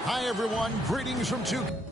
Hi, everyone. Greetings from 2K.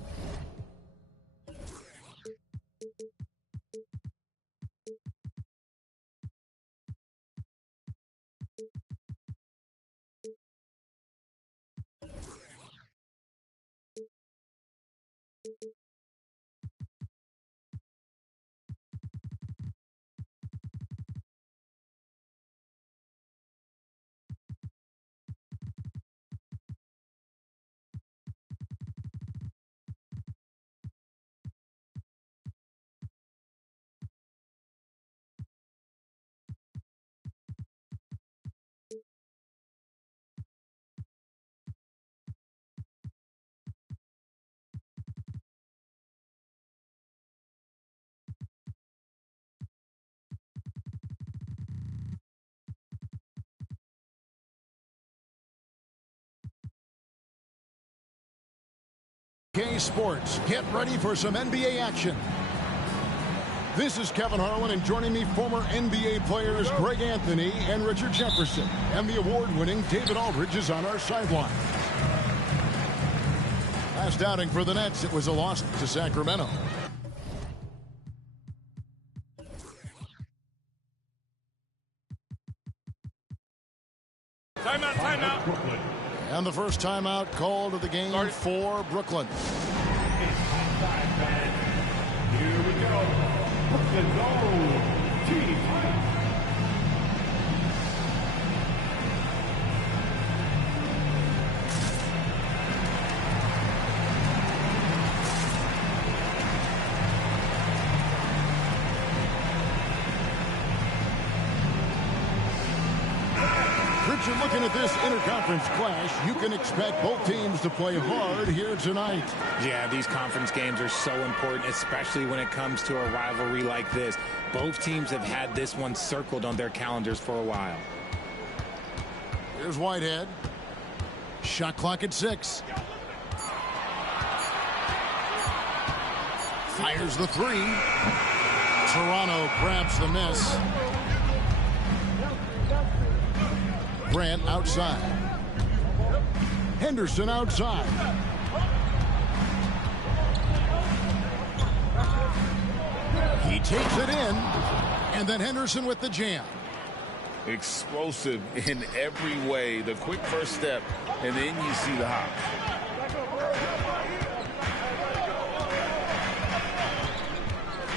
Sports, get ready for some NBA action. This is Kevin Harlan, and joining me, former NBA players Greg Anthony and Richard Jefferson. And the award-winning David Aldridge is on our sideline. Last outing for the Nets, it was a loss to Sacramento. Timeout. And the first timeout called of the game for Brooklyn. Here we go. Brooklyn goal. Team fight. Richard, looking at this interconference clash, you can expect both teams to play hard here tonight. Yeah, these conference games are so important, especially when it comes to a rivalry like this. Both teams have had this one circled on their calendars for a while. Here's Whitehead. Shot clock at 6. Fires the 3. Toronto grabs the miss. Grant outside. Henderson outside. He takes it in, and then Henderson with the jam. Explosive in every way. The quick first step, and then you see the hop.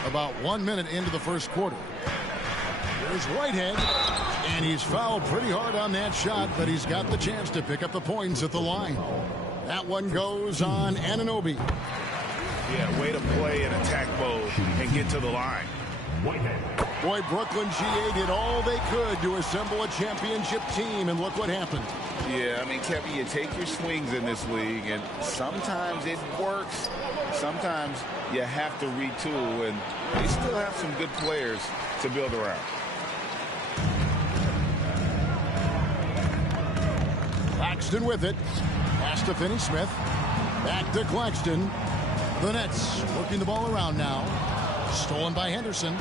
About 1 minute into the first quarter. There's Whitehead. And he's fouled pretty hard on that shot, but he's got the chance to pick up the points at the line. That one goes on Anunoby. Yeah, way to play in attack mode and get to the line. Boy, Brooklyn GA did all they could to assemble a championship team, and look what happened. Yeah, I mean, Kevin, you take your swings in this league, and sometimes it works. Sometimes you have to retool, and they still have some good players to build around. Claxton with it. Pass to Finney-Smith. Back to Claxton. The Nets working the ball around now. Stolen by Henderson.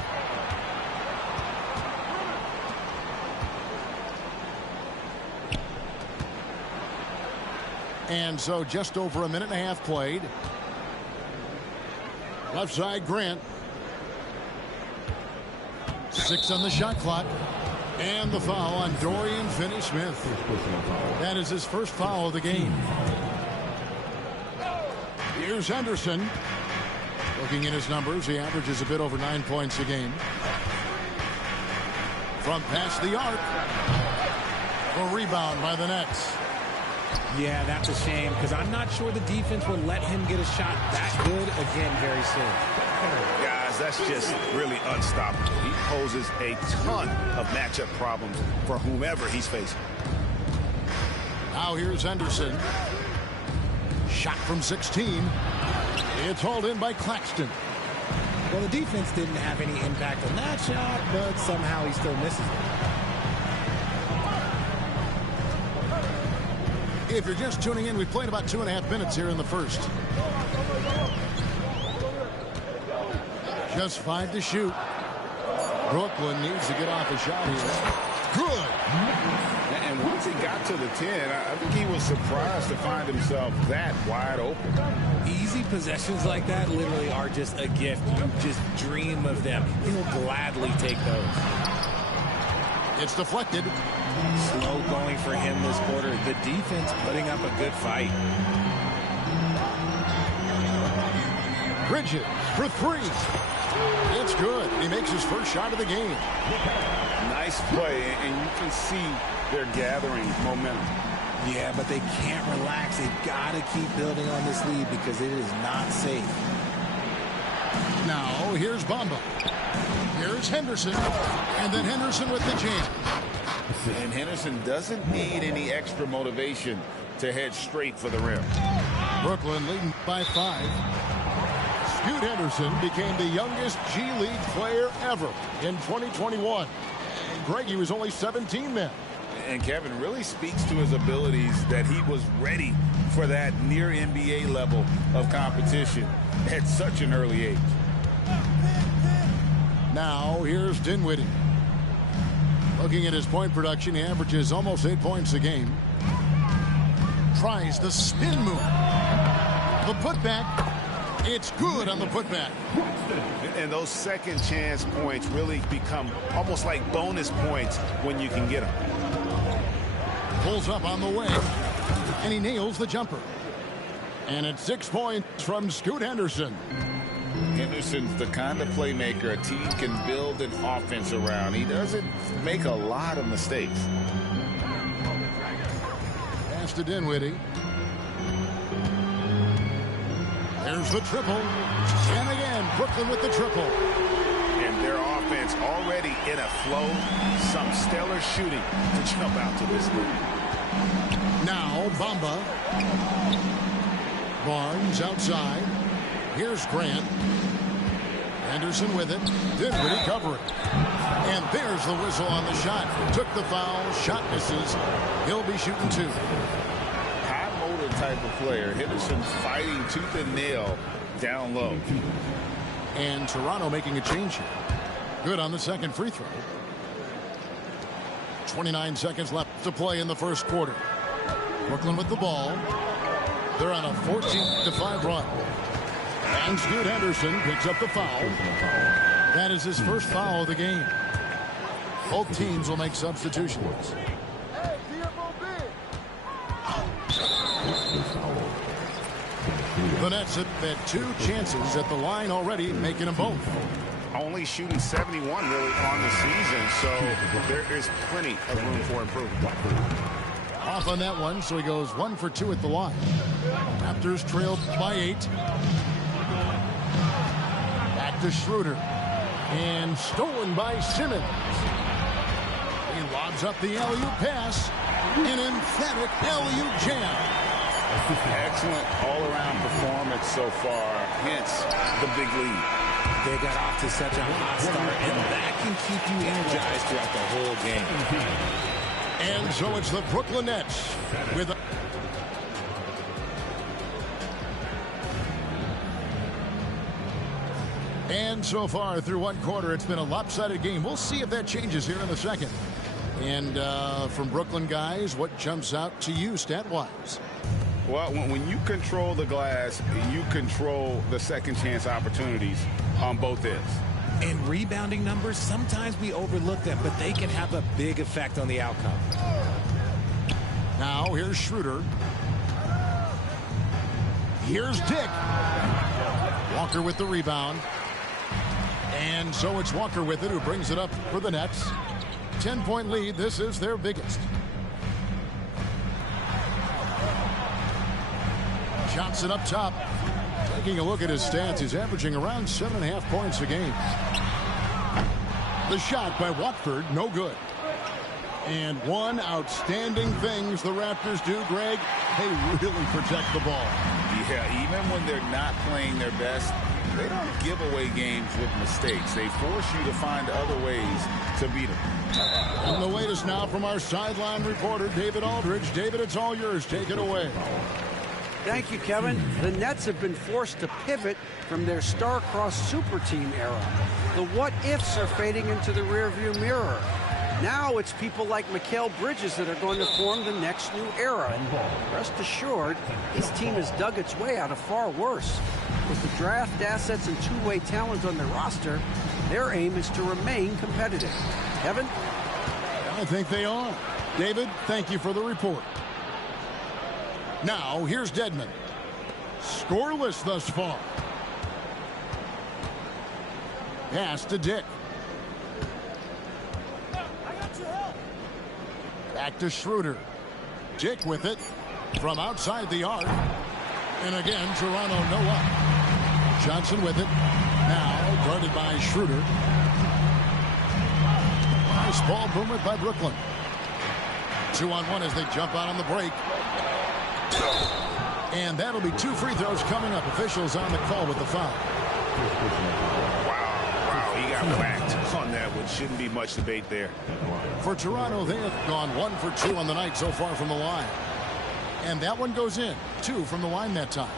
And so just over a minute and a half played. Left side, Grant. 6 on the shot clock. And the foul on Dorian Finney-Smith. That is his first foul of the game. Here's Henderson. Looking at his numbers, he averages a bit over 9 points a game. From past the arc. A rebound by the Nets. Yeah, that's a shame, because I'm not sure the defense will let him get a shot that good again very soon. Guys, that's just really unstoppable. He poses a ton of matchup problems for whomever he's facing. Now here's Henderson. Shot from 16. It's hauled in by Claxton. Well, the defense didn't have any impact on that shot, but somehow he still misses it. If you're just tuning in, we've played about 2.5 minutes here in the first. Just 5 to shoot. Brooklyn needs to get off a shot here. Good. And once he got to the 10, I think he was surprised to find himself that wide open. Easy possessions like that literally are just a gift. You just dream of them. He'll gladly take those. It's deflected. Slow going for him this quarter. The defense putting up a good fight. Bridges for 3. It's good. He makes his first shot of the game. Nice play, and you can see they're gathering momentum. Yeah, but they can't relax. They've got to keep building on this lead because it is not safe. Now, here's Bamba. Here's Henderson. And then Henderson with the jam. And Henderson doesn't need any extra motivation to head straight for the rim. Brooklyn leading by 5. Scoot Henderson became the youngest G League player ever in 2021. Greg, he was only 17 then. And Kevin really speaks to his abilities that he was ready for that near NBA level of competition at such an early age. Now here's Dinwiddie. Looking at his point production, he averages almost 8 points a game. Tries the spin move. The putback. It's good on the putback. And those second chance points really become almost like bonus points when you can get them. Pulls up on the way. And he nails the jumper. And it's 6 points from Scoot Henderson. Henderson's the kind of playmaker a team can build an offense around. He doesn't make a lot of mistakes. Pass to Dinwiddie. There's the triple. And again, Brooklyn with the triple. And their offense already in a flow. Some stellar shooting to jump out to this lead. Now Bamba. Barnes outside. Here's Grant. Henderson with it. Dinwiddie covering. And there's the whistle on the shot. Took the foul. Shot misses. He'll be shooting 2. Type of player. Henderson fighting tooth and nail down low. And Toronto making a change here. Good on the second free throw. 29 seconds left to play in the first quarter. Brooklyn with the ball. They're on a 14-5 run. And Scoot Henderson picks up the foul. That is his first foul of the game. Both teams will make substitutions. The Nets have had 2 chances at the line already, making them both. Only shooting 71 really on the season, so there is plenty of room for improvement. Off on that one, so he goes 1 for 2 at the line. Raptors trailed by 8. Back to Schroeder. And stolen by Simmons. He lobs up the alley-oop pass. An emphatic alley-oop jam. Excellent all-around performance so far, hence the big lead. They got off to such a hot start, and that can keep you energized throughout the whole game. And so it's the Brooklyn Nets with and so far through one quarter, it's been a lopsided game. We'll see if that changes here in the second. And from Brooklyn guys, what jumps out to you stat-wise? Well, when you control the glass, you control the second chance opportunities on both ends. And rebounding numbers, sometimes we overlook them, but they can have a big effect on the outcome. Now, here's Schroeder. Here's Dick. Walker with the rebound. And so it's Walker with it, who brings it up for the Nets. 10-point lead. This is their biggest. Johnson up top. Taking a look at his stats, he's averaging around 7.5 points a game. The shot by Watford, no good. And one outstanding things the Raptors do, Greg, they really protect the ball. Yeah, even when they're not playing their best, they don't give away games with mistakes. They force you to find other ways to beat them. And the latest now from our sideline reporter, David Aldridge. David, it's all yours. Take it away. Thank you, Kevin. The Nets have been forced to pivot from their star-crossed super team era. The what-ifs are fading into the rearview mirror. Now it's people like Mikal Bridges that are going to form the next new era. And rest assured, this team has dug its way out of far worse. With the draft assets and two-way talent on their roster, their aim is to remain competitive. Kevin? I think they are. David, thank you for the report. Now, here's Dedmon. Scoreless thus far. Pass to Dick. Back to Schroeder. Dick with it from outside the arc. And again, Toronto no up. Johnson with it. Now guarded by Schroeder. Nice ball movement by Brooklyn. 2-on-1 as they jump out on the break. And that'll be 2 free throws coming up. Officials on the call with the foul. Wow, he got whacked on that one. Shouldn't be much debate there. For Toronto, they have gone 1 for 2 on the night so far from the line. And that one goes in. 2 from the line that time.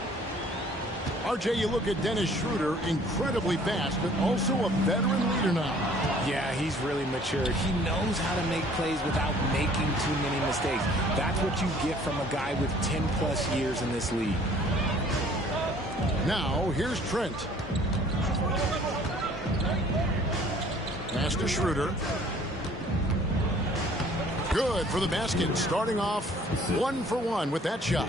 RJ, you look at Dennis Schroeder, incredibly fast, but also a veteran leader now. Yeah, he's really matured. He knows how to make plays without making too many mistakes. That's what you get from a guy with 10+ years in this league. Now, here's Trent. Pass to Schroeder. Good for the basket. Starting off 1 for 1 with that shot.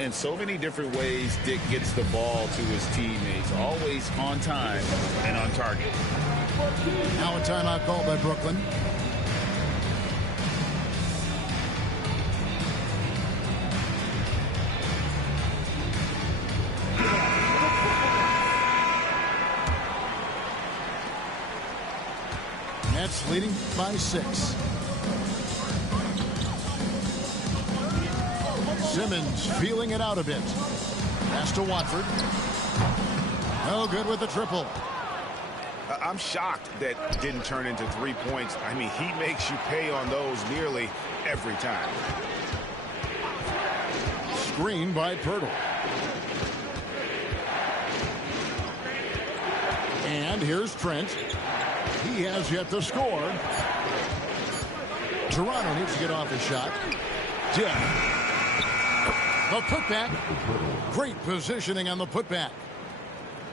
And so many different ways Dick gets the ball to his teammates. Always on time and on target. Now a timeout called by Brooklyn. Nets leading by 6. Simmons feeling it out a bit. Pass to Watford. No good with the triple. I'm shocked that didn't turn into 3 points. I mean, he makes you pay on those nearly every time. Screen by Pirtle. And here's Trent. He has yet to score. Toronto needs to get off his shot. Yeah. The putback. Great positioning on the putback.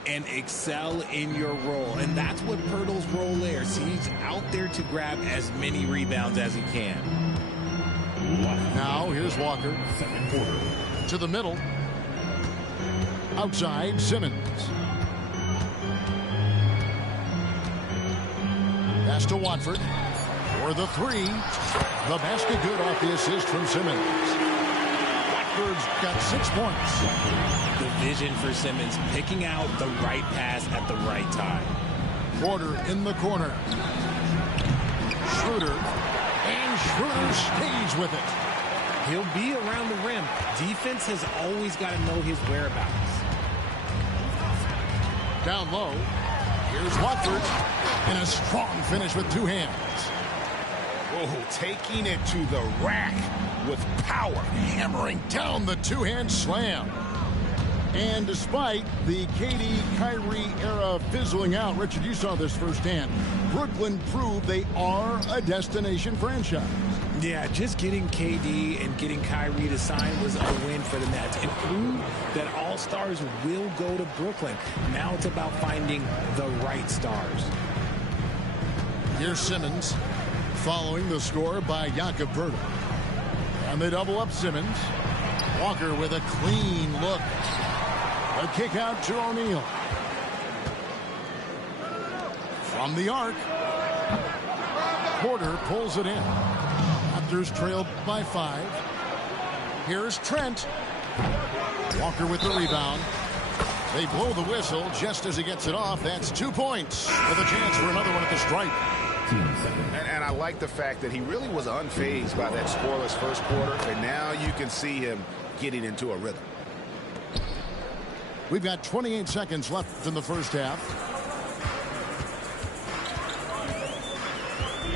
And excel in your role. And that's what Pirtle's role is. He's out there to grab as many rebounds as he can. Now here's Walker. Second quarter. To the middle. Outside, Simmons. Pass to Watford. For the 3. The basket good off the assist from Simmons. Watford's got 6 points. The vision for Simmons, picking out the right pass at the right time. Porter in the corner. Schroeder. And Schroeder stays with it. He'll be around the rim. Defense has always got to know his whereabouts. Down low. Here's Watford. And a strong finish with 2 hands. Oh, taking it to the rack with power. Hammering down the 2-hand slam. And despite the KD-Kyrie era fizzling out, Richard, you saw this firsthand. Brooklyn proved they are a destination franchise. Yeah, just getting KD and getting Kyrie to sign was a win for the Nets. It proved that all-stars will go to Brooklyn. Now it's about finding the right stars. Here's Simmons following the score by Jakob Poeltl. And they double up Simmons. Walker with a clean look. A kick out to O'Neal. From the arc. Porter pulls it in. Raptors trailed by 5. Here's Trent. Walker with the rebound. They blow the whistle just as he gets it off. That's 2 points with a chance for another one at the stripe. And I like the fact that he really was unfazed by that scoreless first quarter, and now you can see him getting into a rhythm. We've got 28 seconds left in the first half.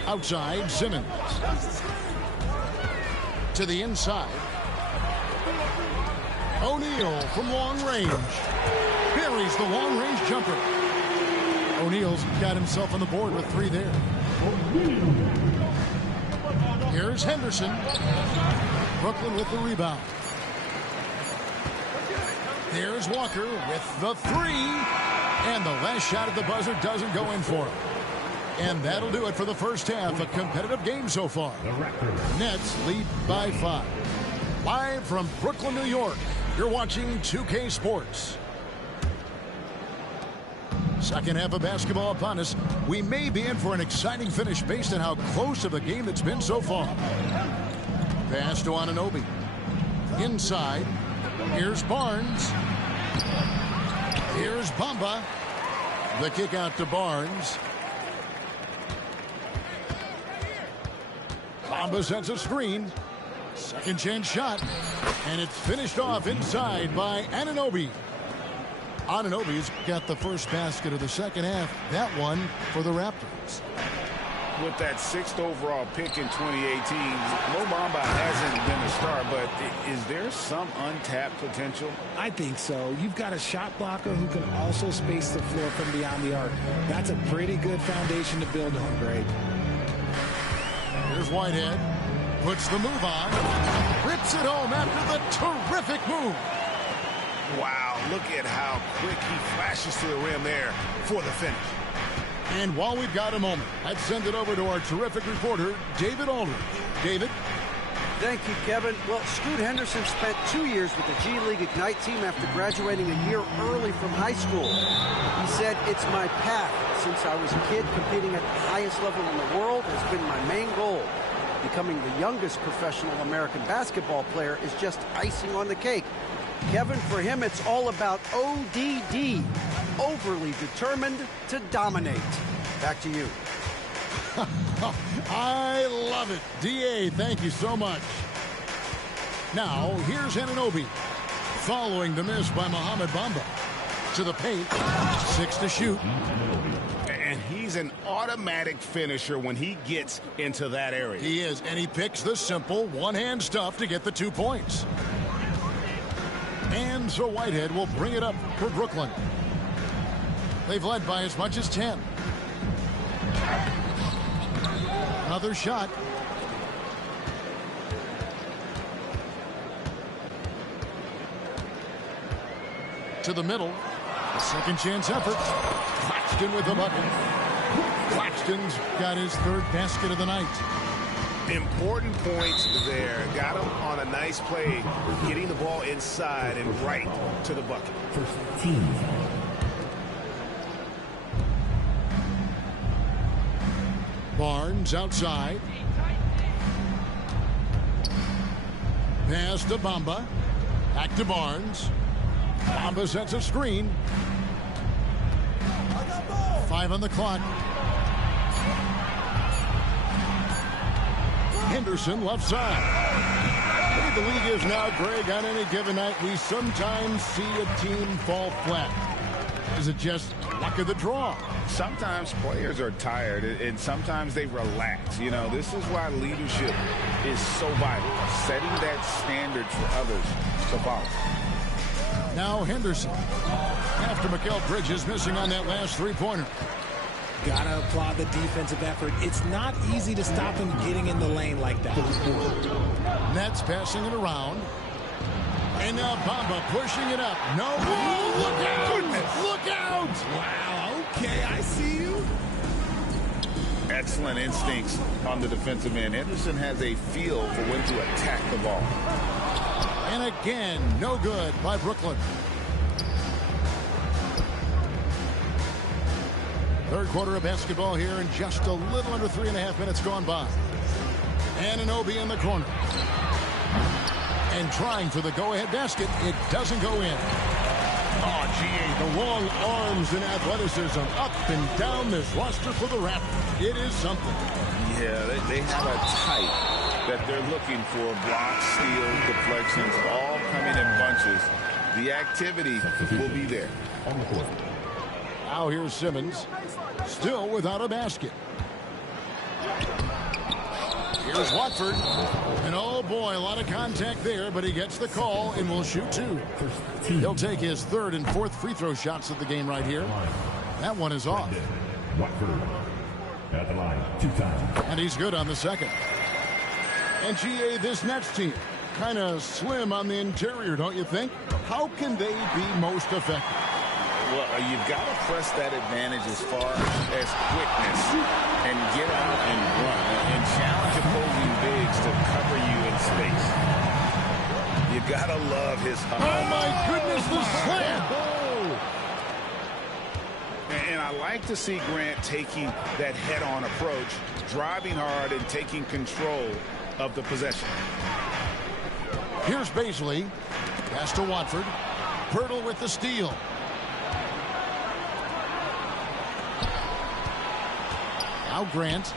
Outside, Simmons. To the inside. O'Neal from long range. Buries the long-range jumper. O'Neal's got himself on the board with 3 there. Here's Henderson. Brooklyn with the rebound. There's Walker with the 3. And the last shot at the buzzer doesn't go in for him. And that'll do it for the first half. A competitive game so far. Nets lead by 5. Live from Brooklyn, New York, you're watching 2K Sports. Second half of basketball upon us. We may be in for an exciting finish based on how close of the game it's been so far. Pass to Anunoby. Inside. Here's Barnes. Here's Bamba. The kick out to Barnes. Bamba sets a screen. Second chance shot. And it's finished off inside by Anunoby. Anunoby's got the first basket of the second half. That one for the Raptors. With that 6th overall pick in 2018, Mo Bamba hasn't been a star, but is there some untapped potential? I think so. You've got a shot blocker who can also space the floor from beyond the arc. That's a pretty good foundation to build on, Greg. Here's Whitehead. Puts the move on. Rips it home after the terrific move. Wow, look at how quick he flashes to the rim there for the finish. And while we've got a moment, let's send it over to our terrific reporter, David Aldridge. David? Thank you, Kevin. Well, Scoot Henderson spent 2 years with the G League Ignite team after graduating a year early from high school. He said, "It's my path. Since I was a kid, competing at the highest level in the world has been my main goal. Becoming the youngest professional American basketball player is just icing on the cake." Kevin, for him, it's all about ODD, overly determined to dominate. Back to you. I love it. DA, thank you so much. Now, here's Anunoby. Following the miss by Mohamed Bamba. To the paint. 6 to shoot. And he's an automatic finisher when he gets into that area. He is, and he picks the simple one-hand stuff to get the 2 points. And so Whitehead will bring it up for Brooklyn. They've led by as much as 10. Another shot. To the middle. A second chance effort. Claxton with the bucket. Claxton's got his 3rd basket of the night. Important points there. Got him on a nice play, getting the ball inside and right to the bucket. First team. Barnes outside. Pass to Bamba. Back to Barnes. Bamba sets a screen. 5 on the clock. Henderson left side. The way the league is now, Greg, on any given night, we sometimes see a team fall flat. Is it just luck of the draw? Sometimes players are tired, and sometimes they relax. You know, this is why leadership is so vital, setting that standard for others to follow. Now Henderson. After Mikal Bridges missing on that last 3-pointer. Gotta applaud the defensive effort. It's not easy to stop him getting in the lane like that. Nets passing it around. And now Bamba pushing it up. No. Oh, look out! Goodness. Look out! Wow, okay, I see you. Excellent instincts on the defensive end. Henderson has a feel for when to attack the ball. And again, no good by Brooklyn. Third quarter of basketball here, and just a little under 3.5 minutes gone by. Anunoby in the corner. And trying for the go-ahead basket. It doesn't go in. Oh, GA, the long arms and athleticism up and down this roster for the Raptors. It is something. Yeah, they have a type that they're looking for. Blocks, steals, deflections, all coming in bunches. The activity will be there. Now here's Simmons, still without a basket. Here's Watford. And oh boy, a lot of contact there, but he gets the call and will shoot two. He'll take his third and fourth free throw shots of the game right here. That one is off. Watford at the line 2 times. And he's good on the second. And GA, this Nets team, kind of slim on the interior, don't you think? How can they be most effective? Well, you've got to press that advantage as far as quickness and get out and run and challenge opposing bigs to cover you in space. You got to love his hustle. Oh, my goodness, the slam! And I like to see Grant taking that head-on approach, driving hard and taking control of the possession. Here's Baisley. Pass to Watford. Pirtle with the steal. Now Grant.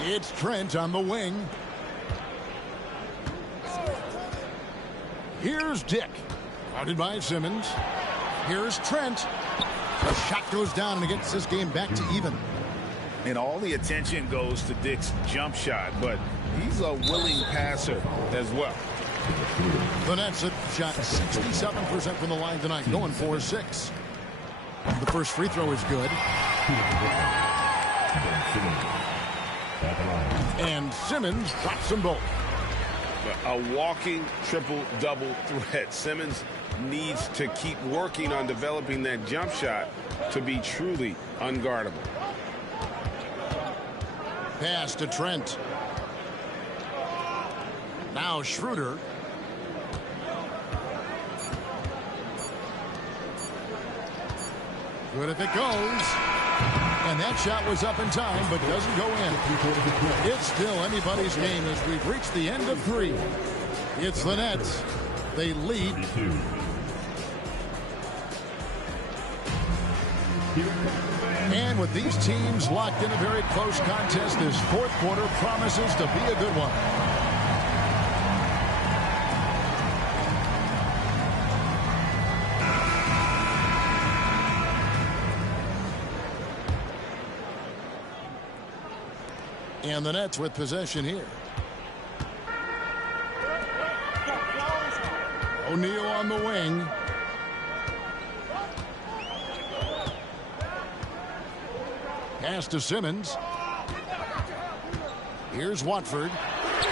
It's Trent on the wing. Here's Dick. Guarded by Simmons. Here's Trent. The shot goes down and it gets this game back to even. And all the attention goes to Dick's jump shot, but he's a willing passer as well. The Nets have shot 67% from the line tonight, going 4-6. The first free throw is good. And Simmons drops them both. A walking triple-double threat. Simmons needs to keep working on developing that jump shot to be truly unguardable. Pass to Trent. Now Schroeder. Good if it goes. And that shot was up in time, but doesn't go in. It's still anybody's game as we've reached the end of 3. It's the Nets. They lead. And with these teams locked in a very close contest, this fourth quarter promises to be a good one. And the Nets with possession here. O'Neal on the wing. Pass to Simmons. Here's Watford.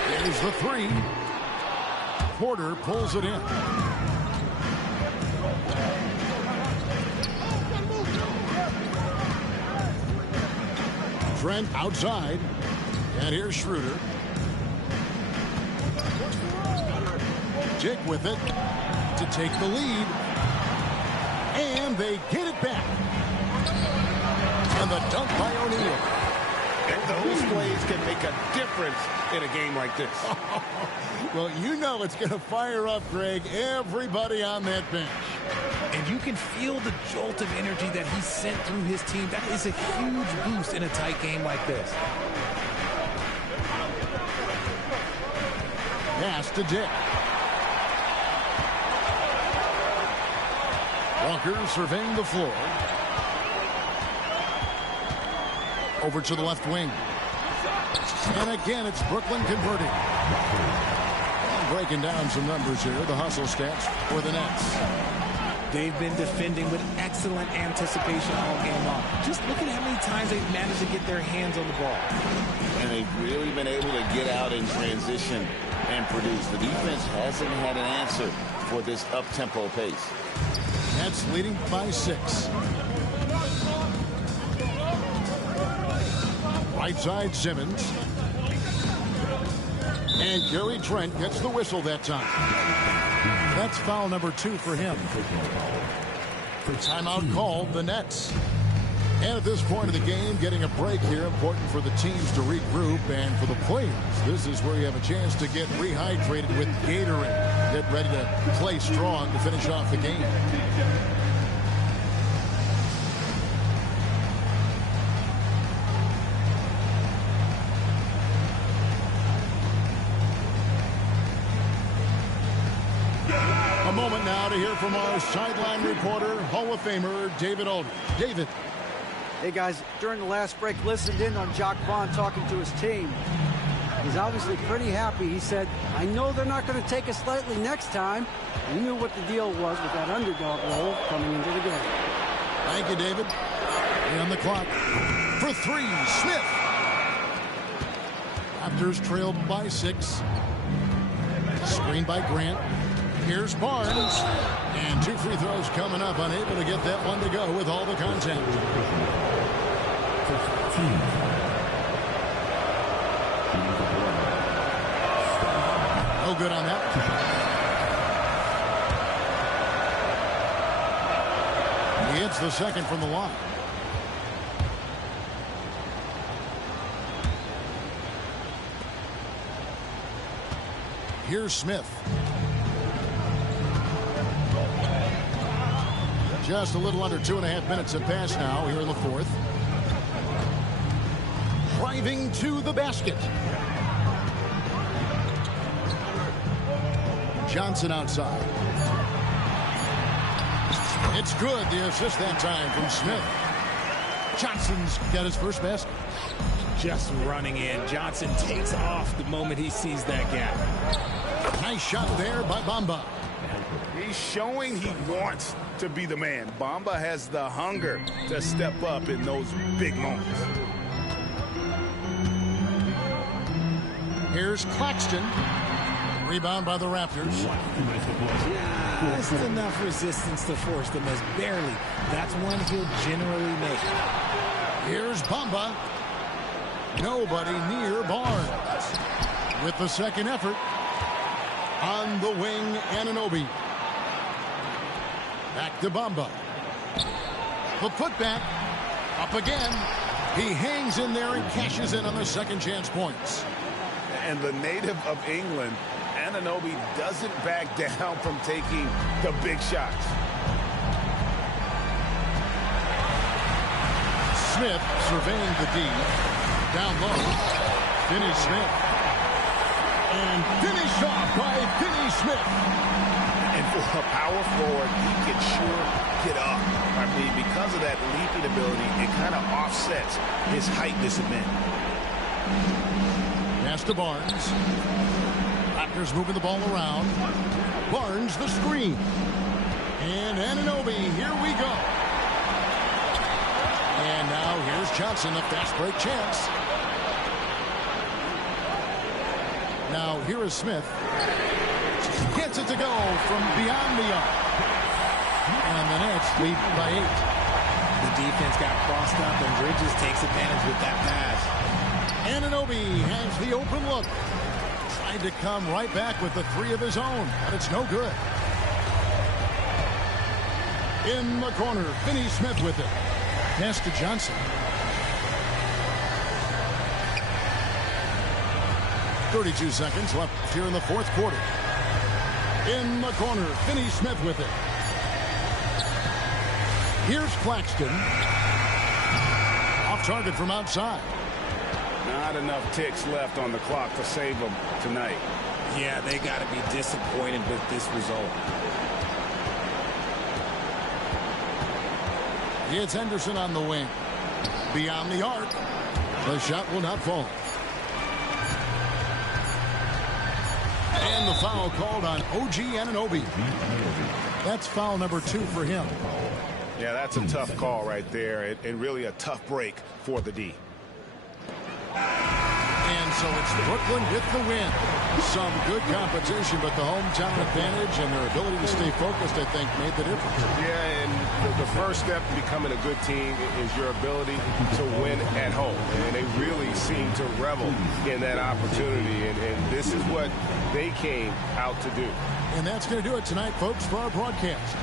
There's the 3. Porter pulls it in. Trent outside. And here's Schroeder. Dick with it to take the lead. And they get it back. And the dunk by O'Neal. And those plays can make a difference in a game like this. Well, you know it's going to fire up, Greg, everybody on that bench. And you can feel the jolt of energy that he sent through his team. That is a huge boost in a tight game like this. Pass to Dick. Walker surveying the floor. Over to the left wing. And again, it's Brooklyn converting. And breaking down some numbers here. The hustle stats for the Nets. They've been defending with excellent anticipation all game long. Just look at how many times they've managed to get their hands on the ball. And they've really been able to get out in transition and produce. The defense hasn't had an answer for this up-tempo pace. Nets leading by 6. Right side Simmons. And Gary Trent gets the whistle that time. That's foul number 2 for him. Timeout called, the Nets. And at this point of the game, getting a break here, important for the teams to regroup, and for the players, this is where you have a chance to get rehydrated with Gatorade. Get ready to play strong to finish off the game. A moment now to hear from our sideline reporter, Hall of Famer David Aldridge. David. Hey, guys, during the last break, listened in on Jacques Vaughn talking to his team. He's obviously pretty happy. He said, I know they're not going to take us lightly next time. He knew what the deal was with that underdog role coming into the game. Thank you, David. On the clock for three, Smith. Raptors trailed by 6. Screen by Grant. Here's Barnes. And 2 free throws coming up. Unable to get that one to go with all the contact. No good on that. He hits the second from the line. Here's Smith. Just a little under 2.5 minutes have passed now here in the fourth. Driving to the basket. Johnson outside. It's good. The assist that time from Smith. Johnson's got his first basket. Just running in. Johnson takes off the moment he sees that gap. Nice shot there by Bamba. He's showing he wants to be the man. Bamba has the hunger to step up in those big moments. Here's Claxton. Rebound by the Raptors. Just enough resistance to force the miss. Barely. That's one he'll generally make. Here's Bamba. Nobody near Barnes. With the second effort. On the wing, Anunoby. Back to Bamba. The putback. Up again. He hangs in there and cashes in on the second chance points. And the native of England, Anunoby doesn't back down from taking the big shots. Smith surveying the D. Down low. Finney Smith. And finished off by Finney Smith. And for a power forward, he can sure get up. I mean, because of that leaping ability, it kind of offsets his height disadvantage. Pass to Barnes. Raptors moving the ball around. Barnes the screen. And Anunoby, here we go. And now here's Johnson, a fast break chance. Now here is Smith. Gets it to go from beyond the arc. And the Nets lead by 8. The defense got crossed up, and Bridges takes advantage with that pass. Anunoby has the open look. Tried to come right back with the 3 of his own, but it's no good. In the corner, Finney Smith with it. Pass to Johnson. 32 seconds left here in the fourth quarter. In the corner, Finney Smith with it. Here's Claxton. Off target from outside. Not enough ticks left on the clock to save them tonight. Yeah, they got to be disappointed with this result. It's Henderson on the wing. Beyond the arc. The shot will not fall. And the foul called on OG Anunoby. That's foul number 2 for him. Yeah, that's a tough call right there, and really a tough break for the D. And so it's Brooklyn with the win. Some good competition, but the hometown advantage and their ability to stay focused, I think, made the difference. Yeah, and the first step to becoming a good team is your ability to win at home. And they really seem to revel in that opportunity, and this is what they came out to do. And that's going to do it tonight, folks, for our broadcast.